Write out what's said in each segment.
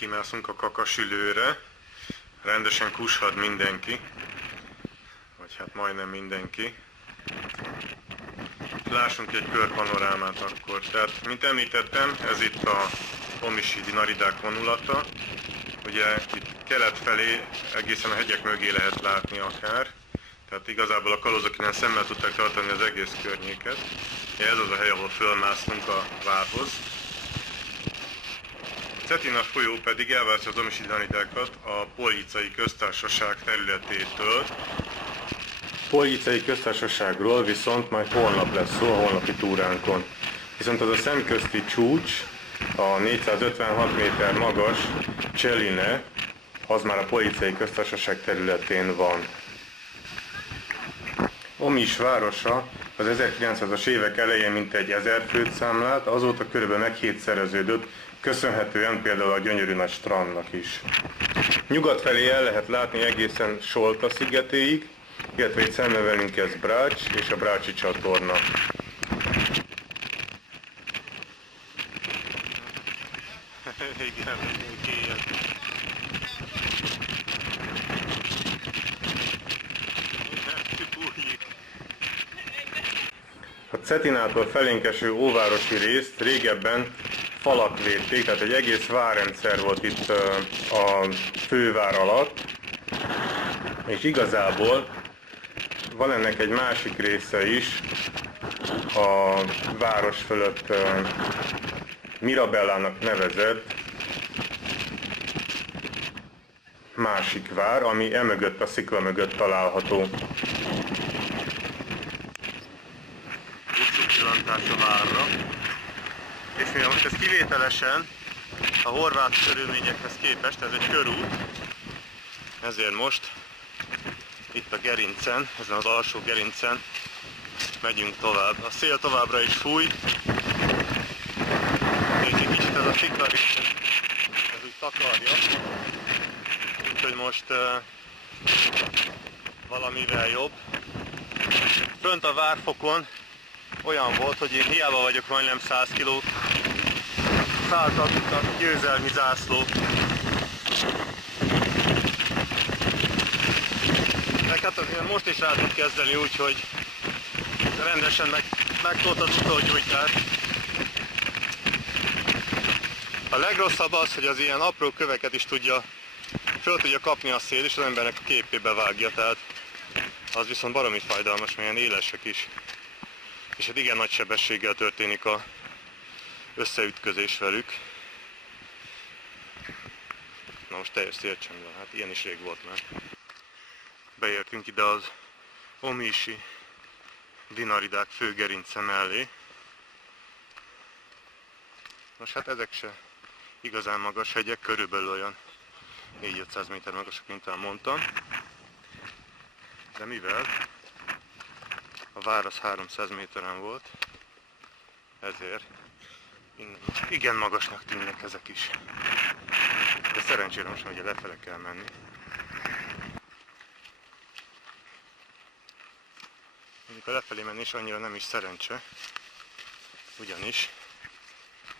Kimászunk a kakasülőre, rendesen kushad mindenki, vagy hát majdnem mindenki. Lássunk egy körpanorámát akkor. Tehát, mint említettem, ez itt a Omisi Dinaridák vonulata. Ugye itt kelet felé egészen a hegyek mögé lehet látni akár. Tehát igazából a kalózok innen szemmel tudták tartani az egész környéket. Ez az a hely, ahol fölmásztunk a várhoz. A Cetina folyó pedig elválasztja az Omisi Dinaridákat a Poljicai Köztársaság területétől. Poljicai Köztársaságról viszont majd holnap lesz szó a holnapi túránkon. Viszont az a szemközti csúcs, a 456 méter magas Cseline, az már a Poljicai Köztársaság területén van. Omis városa az 1900-as évek elején mintegy 1000 főt számlált, azóta körülbelül meghétszereződött, köszönhetően például a gyönyörű nagy strandnak is. Nyugat felé el lehet látni egészen Solta szigetéig, illetve itt szemben velünk ez Brács és a Brácsi csatorna. A Cetinától felénk eső óvárosi részt régebben falak védték, tehát egy egész várrendszer volt itt a fővár alatt, és igazából van ennek egy másik része is, a város fölött Mirabellának nevezett másik vár, ami emögött a szikla mögött található. Pillantás a várra. És mivel most ez kivételesen a horvát körülményekhez képest, ez egy körút, ezért most itt a gerincen, ezen az alsó gerincen megyünk tovább. A szél továbbra is fúj, és egy kicsit ez a szikla rész, ez úgy takarja, úgyhogy most valamivel jobb. Fönt a várfokon olyan volt, hogy én hiába vagyok majdnem 100 kilót, szálltak itt a győzelmi zászló. Meg hát azért most is rá tud kezdeni, úgyhogy rendesen megtolt az utógyújtás. A legrosszabb az, hogy az ilyen apró köveket is föl tudja kapni a szél, és az embernek a képébe vágja, tehát az viszont baromi fájdalmas, mert ilyen élesek is. És hát igen nagy sebességgel történik az összeütközés velük. Na most teljes szélcsend van, hát ilyen is rég volt már. Beértünk ide az Omisi Dinaridák főgerince mellé. Most hát ezek se igazán magas hegyek, körülbelül olyan 400-500 méter magasak, mint mondtam. De mivel a vár az 300 méteren volt, ezért igen magasnak tűnnek ezek is. De szerencsére most már ugye lefele kell menni. Mondjuk a lefelé menni is annyira nem is szerencse, ugyanis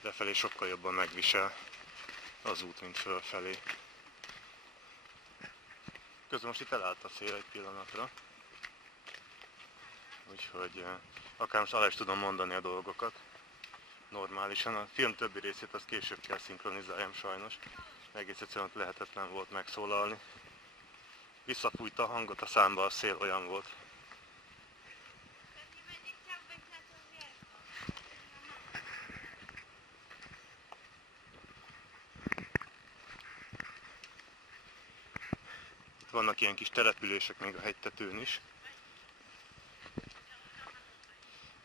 lefelé sokkal jobban megvisel az út, mint fölfelé. Közben most itt elállt a szél egy pillanatra, úgyhogy akár most alá is tudom mondani a dolgokat normálisan. A film többi részét azt később kell szinkronizáljam sajnos, egész egyszerűen lehetetlen volt megszólalni. Visszafújta a hangot a számba, a szél olyan volt. Itt vannak ilyen kis települések még a hegytetőn is.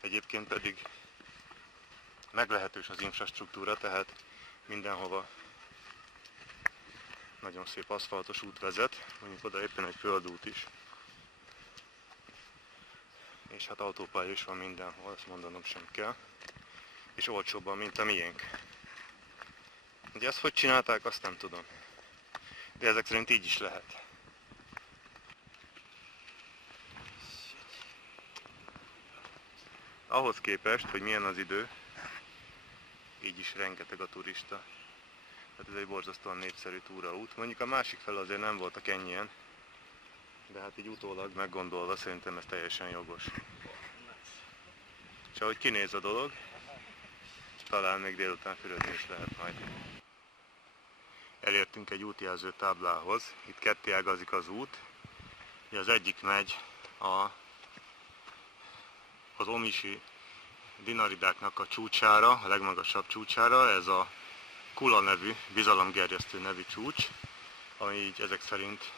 Egyébként pedig meglehetős az infrastruktúra, tehát mindenhova nagyon szép aszfaltos út vezet, mondjuk oda éppen egy földút is. És hát autópálya is van mindenhol, ezt mondanom sem kell. És olcsóbban, mint a miénk. Ugye ezt hogy csinálták, azt nem tudom. De ezek szerint így is lehet. Ahhoz képest, hogy milyen az idő, így is rengeteg a turista. Hát ez egy borzasztóan népszerű túraút. Mondjuk a másik fel azért nem voltak ennyien, de hát így utólag meggondolva szerintem ez teljesen jogos. És ahogy kinéz a dolog, talán még délután fürödni is lehet majd. Elértünk egy útjelző táblához, itt ketté ágazik az út. Az egyik megy az omisi dinaridáknak a csúcsára, a legmagasabb csúcsára, ez a Kula nevű, bizalomgerjesztő nevű csúcs, ami így ezek szerint,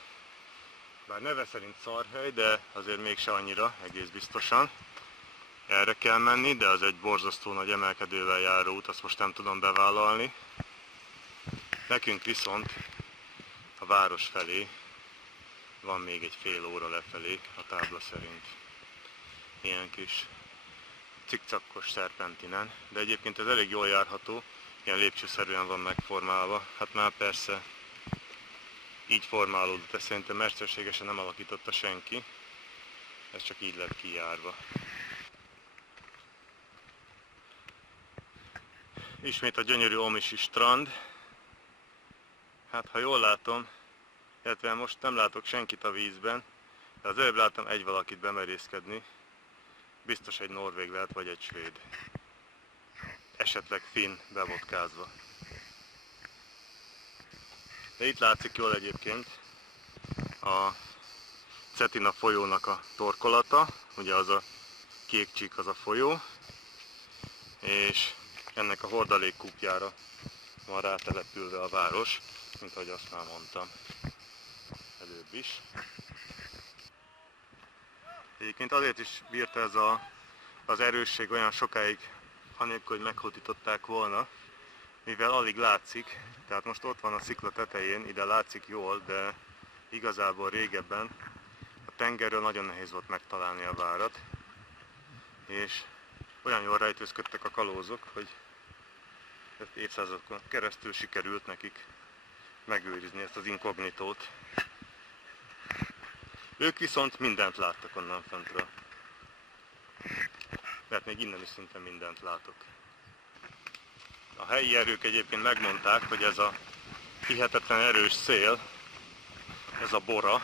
bár neve szerint szarhely, de azért mégse annyira, egész biztosan. Erre kell menni, de az egy borzasztó nagy emelkedővel járó út, azt most nem tudom bevállalni. Nekünk viszont a város felé van még egy fél óra lefelé a tábla szerint. Ilyen kis cikcakkos szerpentinen, de egyébként ez elég jól járható, ilyen lépcsőszerűen van megformálva. Hát már persze így formálódott, ezt szerintem mesterségesen nem alakította senki, ez csak így lett kijárva. Ismét a gyönyörű omisi strand. Hát ha jól látom, illetve most nem látok senkit a vízben, de az előbb láttam egy valakit bemerészkedni. Biztos egy norvég lehet, vagy egy svéd. Esetleg finn bevodkázva. De itt látszik jól egyébként a Cetina folyónak a torkolata, ugye az a kék csík az a folyó, és ennek a hordalékkúpjára van rátelepülve a város, mint ahogy azt már mondtam előbb is. Egyébként azért is bírta ez az erősség olyan sokáig, anélkül, hogy meghódították volna, mivel alig látszik, tehát most ott van a szikla tetején, ide látszik jól, de igazából régebben a tengerről nagyon nehéz volt megtalálni a várat, és olyan jól rejtőzködtek a kalózok, hogy évszázadokon keresztül sikerült nekik megőrizni ezt az inkognitót. Ők viszont mindent láttak onnan fentről. Mert még innen is szinte mindent látok. A helyi erők egyébként megmondták, hogy ez a hihetetlen erős szél, ez a bora,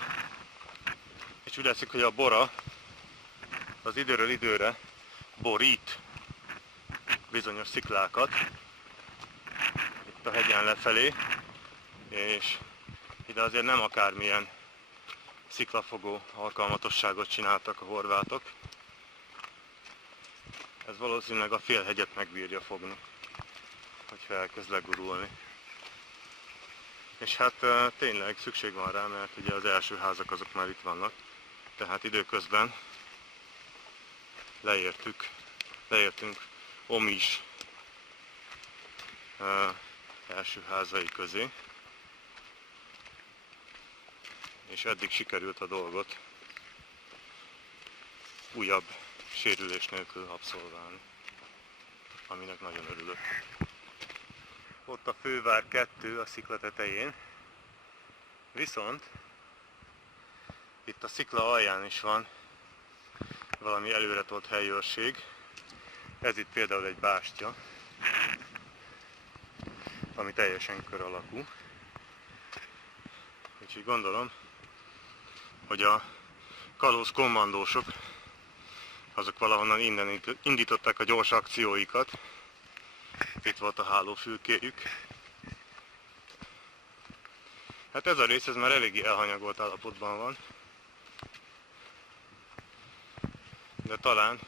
és úgy látszik, hogy a bora az időről időre borít bizonyos sziklákat itt a hegyen lefelé, és ide azért nem akármilyen sziklafogó alkalmatosságot csináltak a horvátok. Ez valószínűleg a félhegyet megbírja fogni, hogyha elkezd legurulni. És hát tényleg szükség van rá, mert ugye az első házak azok már itt vannak. Tehát időközben leértünk Omis első házai közé. És eddig sikerült a dolgot újabb sérülés nélkül abszolválni, aminek nagyon örülök. Ott a fővár 2 a szikla tetején, viszont itt a szikla alján is van valami előretolt helyőrség. Ez itt például egy bástya, ami teljesen kör alakú. Úgyhogy gondolom, hogy a kalóz kommandósok azok valahonnan innen indították a gyors akcióikat. Itt volt a hálófülkéjük. Hát ez a rész ez már eléggé elhanyagolt állapotban van. De talán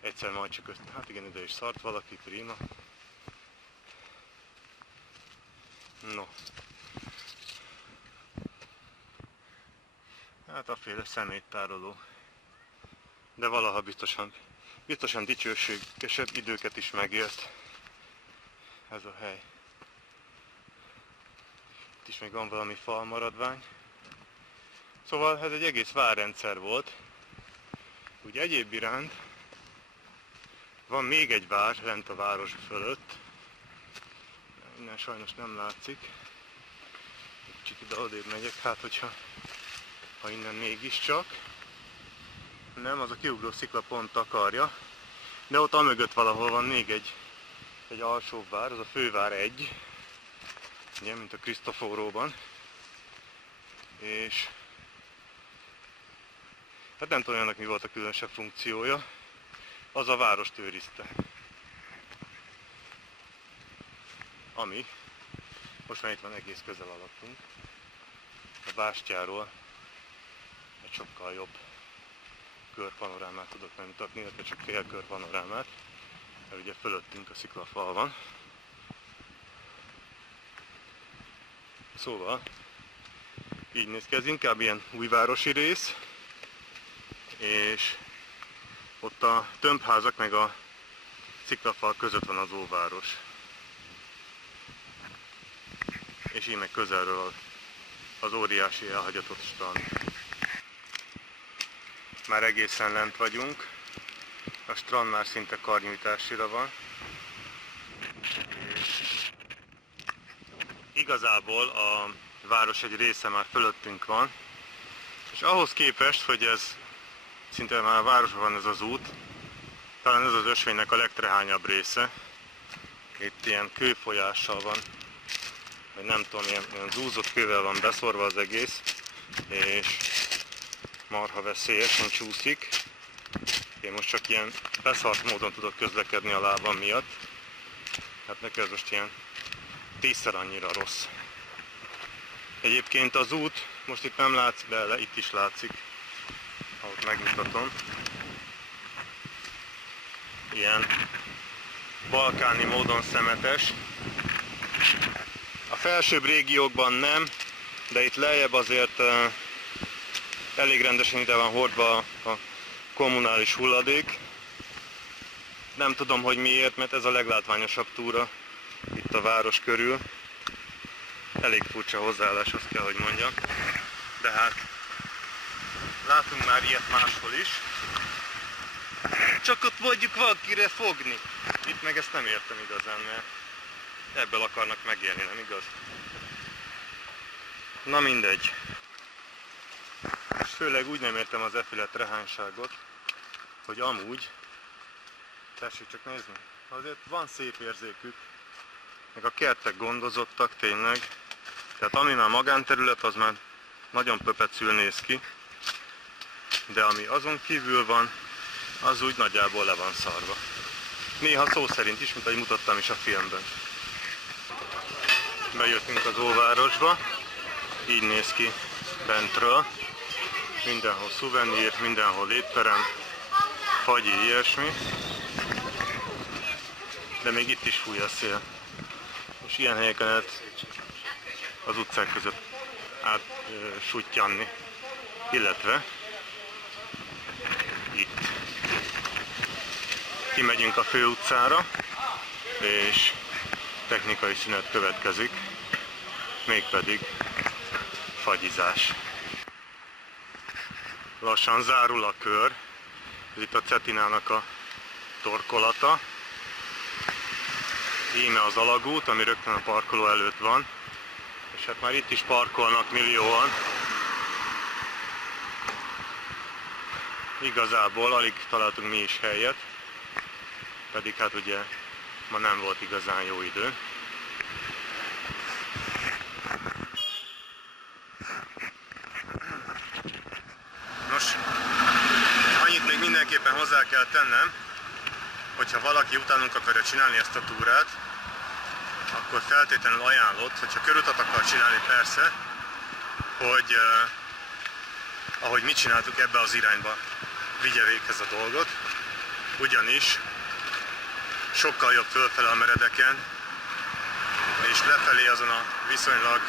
egyszer majd csak hát igen, ide is szart valaki, prima. No. Hát a féle szeméttároló. De valaha biztosan dicsőségesebb időket is megélt ez a hely. Itt is még van valami fal maradvány. Szóval ez egy egész várrendszer volt. Úgy egyéb iránt van még egy vár lent a város fölött. Innen sajnos nem látszik. Kicsit ide odébb megyek, hát hogyha innen mégiscsak. Nem, az a kiugró szikla pont takarja. De ott amögött valahol van még egy egy alsóbb vár, az a fővár 1, ugye, mint a Krisztoforóban. És hát nem tudom, annak mi volt a különösebb funkciója, az a várost őrizte. Ami, most már itt van egész közel alattunk, a bástyáról egy sokkal jobb körpanorámát tudok megmutatni, illetve csak félkörpanorámát, mert ugye fölöttünk a sziklafal van. Szóval így néz ki, ez inkább ilyen újvárosi rész, és ott a tömbházak meg a sziklafal között van az óváros. És így meg közelről az óriási elhagyatott strand. Már egészen lent vagyunk, a strand már szinte karnyújtásira van. És igazából a város egy része már fölöttünk van, és ahhoz képest, hogy ez szinte már a városban van ez az út, talán ez az ösvénynek a legtrehányabb része. Itt ilyen kőfolyással van, vagy nem tudom, ilyen zúzott kővel van beszorva az egész, és marha veszélyesen csúszik. Én most csak ilyen beszart módon tudok közlekedni a lábam miatt. Hát nekem ez most ilyen 10-szer annyira rossz. Egyébként az út, most itt nem látszik bele, itt is látszik, ahogy megmutatom. Ilyen balkáni módon szemetes. A felsőbb régiókban nem, de itt lejjebb azért elég rendesen ide van hordva a kommunális hulladék. Nem tudom, hogy miért, mert ez a leglátványosabb túra itt a város körül. Elég furcsa hozzáállás, azt kell, hogy mondjam. De hát látunk már ilyet máshol is. Csak ott mondjuk valakire fogni. Itt meg ezt nem értem igazán, mert ebből akarnak megélni, nem igaz? Na mindegy. És főleg úgy nem értem az efféle trehányságot, hogy amúgy, tessék csak nézni, azért van szép érzékük, meg a kertek gondozottak tényleg, tehát ami már magánterület, az már nagyon pöpecül néz ki, de ami azon kívül van, az úgy nagyjából le van szarva. Néha szó szerint is, mint ahogy mutattam is a filmben. Bejöttünk az óvárosba, így néz ki bentről. Mindenhol szuvenír, mindenhol étterem, fagyi, ilyesmi. De még itt is fúj a szél. És ilyen helyeken lehet az utcák között átsutyanni. Illetve itt. Kimegyünk a főutcára, és technikai szünet következik, mégpedig fagyizás. Lassan zárul a kör, ez itt a Cetinának a torkolata. Íme az alagút, ami rögtön a parkoló előtt van, és hát már itt is parkolnak millióan. Igazából alig találtunk mi is helyet, pedig hát ugye ma nem volt igazán jó idő. Nos, annyit még mindenképpen hozzá kell tennem, hogyha valaki utánunk akarja csinálni ezt a túrát, akkor feltétlenül ajánlott, hogyha körutat akar csinálni persze, hogy ahogy mi csináltuk, ebbe az irányba vigye véghez a dolgot, ugyanis sokkal jobb fölfele a meredeken, és lefelé azon a viszonylag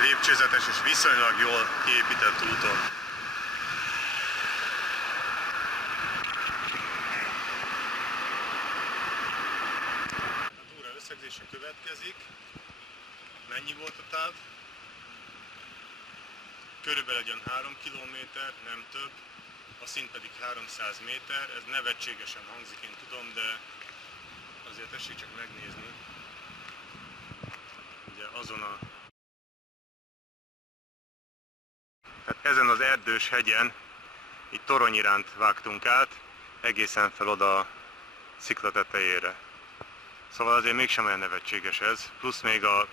lépcsőzetes és viszonylag jól kiépített úton. A túra összegzése következik. Mennyi volt a táv? Körülbelül egy 3 km, nem több. A szint pedig 300 méter. Ez nevetségesen hangzik, én tudom, de azért tessék csak megnézni. Ugye azon a... Hát ezen az erdős hegyen, itt torony iránt vágtunk át, egészen fel oda a szikla tetejére. Szóval azért mégsem olyan nevetséges ez, plusz még a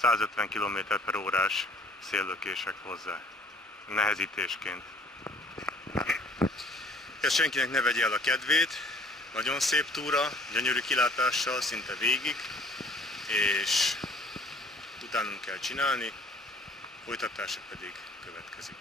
150 km/h-s széllökések hozzá, nehezítésként. Ez senkinek ne vegye el a kedvét, nagyon szép túra, gyönyörű kilátással szinte végig, és utánunk kell csinálni, folytatása pedig következik.